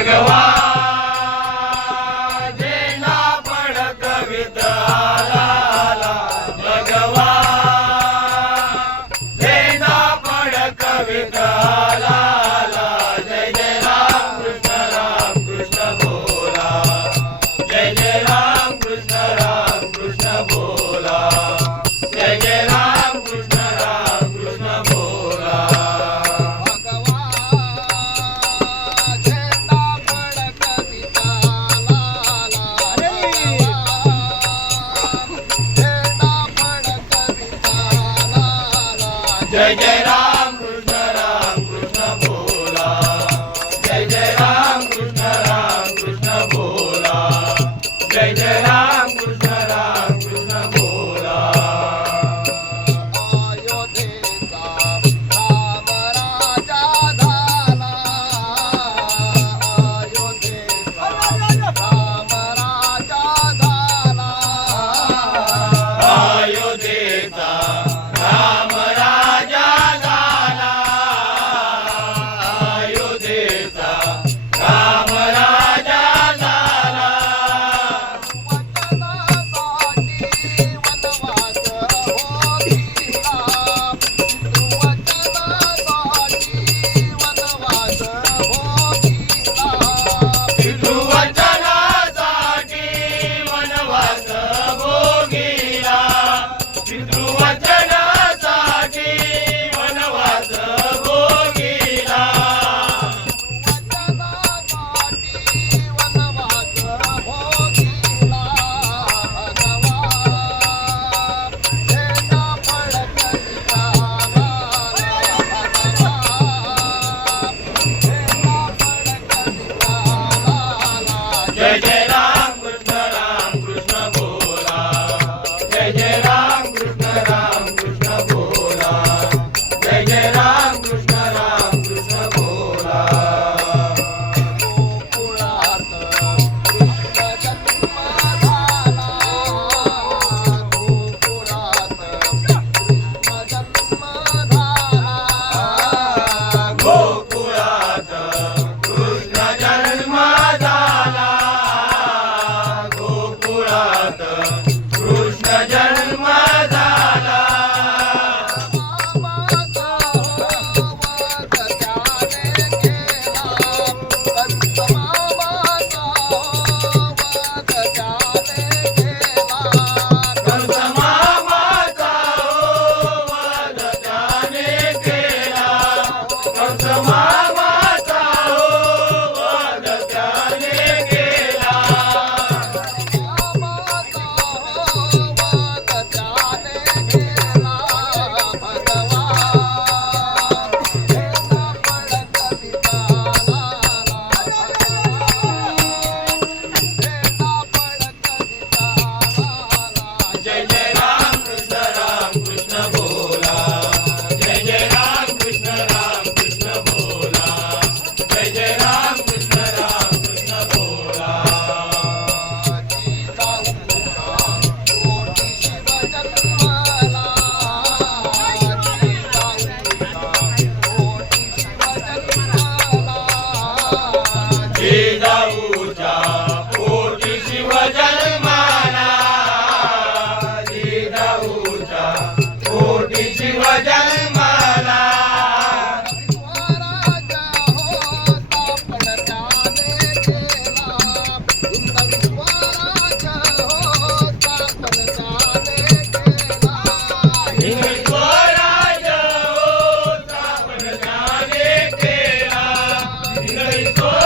भगवा झेंडा फडकवित आला आला भगवा झेंडा फडकवित आला आला जय जय राम कृष्ण बोला जय जय राम कृष्ण बोला जय जय राम कृष्ण बोला जय जय राम कृष्ण बोला जय जय राम कृष्ण बोला जय जय राम कृष्ण बोला अयोध्येचा राम राजा झाला अयोध्येचा राम राजा झाला पितृवचनासाठी वनवास भोगिला पितृवचनासाठी वनवास भोगिला जय जय राम कृष्ण बोला जय जय राम कृष्ण बोला जय जय राम कृष्ण बोला गोकुळात कृष्ण जन्म झाला गोकुळात कृष्ण जन्म झाला कंस मामाचा वध त्याने केला कंस मामाचा वध त्याने केला जय जय राम कृष्ण बोला जय जय राम कृष्ण बोला जय जय राम कृष्ण बोला जिजाऊच्या पोटी शिव जन्माला जिजाऊच्या पोटी शिव जन्माला इंग्रज स्वराज्य स्थापन त्याने केला इंग्रज